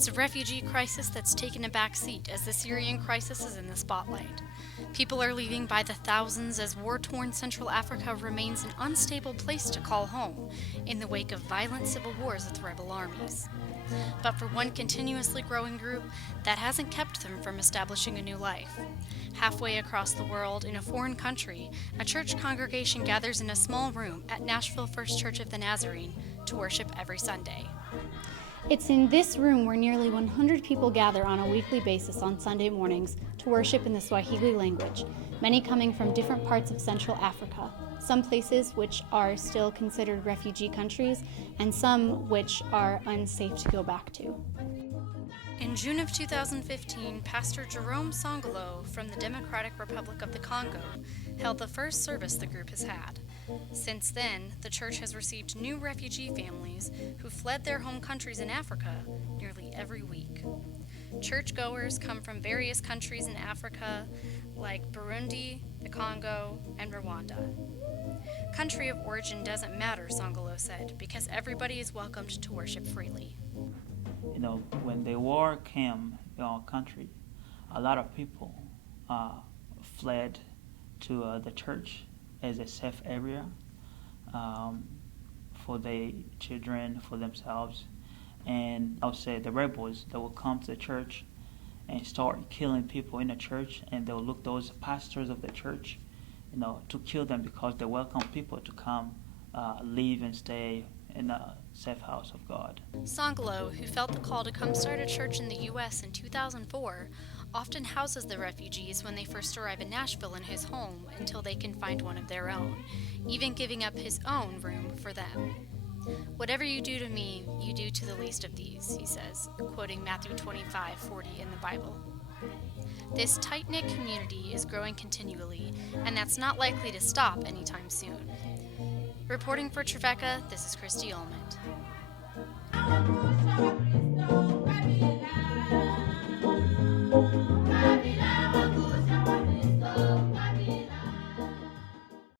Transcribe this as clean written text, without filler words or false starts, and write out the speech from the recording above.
It's a refugee crisis that's taken a back seat as the Syrian crisis is in the spotlight. People are leaving by the thousands as war-torn Central Africa remains an unstable place to call home in the wake of violent civil wars with rebel armies. But for one continuously growing group, that hasn't kept them from establishing a new life. Halfway across the world, in a foreign country, a church congregation gathers in a small room at Nashville First Church of the Nazarene to worship every Sunday. It's in this room where nearly 100 people gather on a weekly basis on Sunday mornings to worship in the Swahili language, many coming from different parts of Central Africa, some places which are still considered refugee countries, and some which are unsafe to go back to. In June of 2015, Pastor Jerome Songolo from the Democratic Republic of the Congo held the first service the group has had. Since then, the church has received new refugee families who fled their home countries in Africa nearly every week. Churchgoers come from various countries in Africa like Burundi, the Congo, and Rwanda. Country of origin doesn't matter, Songolo said, because everybody is welcomed to worship freely. When the war came in our country, a lot of people fled to the church as a safe area for their children, for themselves. And I would say the rebels that will come to the church and start killing people in the church, and they will look those pastors of the church, to kill them because they welcome people to come live and stay in the safe house of God. Songolo, who felt the call to come start a church in the U.S. in 2004, often houses the refugees when they first arrive in Nashville in his home until they can find one of their own, even giving up his own room for them. "Whatever you do to me, you do to the least of these," he says, quoting Matthew 25:40 in the Bible. This tight-knit community is growing continually, and that's not likely to stop anytime soon. Reporting for Trevecca, this is Christy Olmert.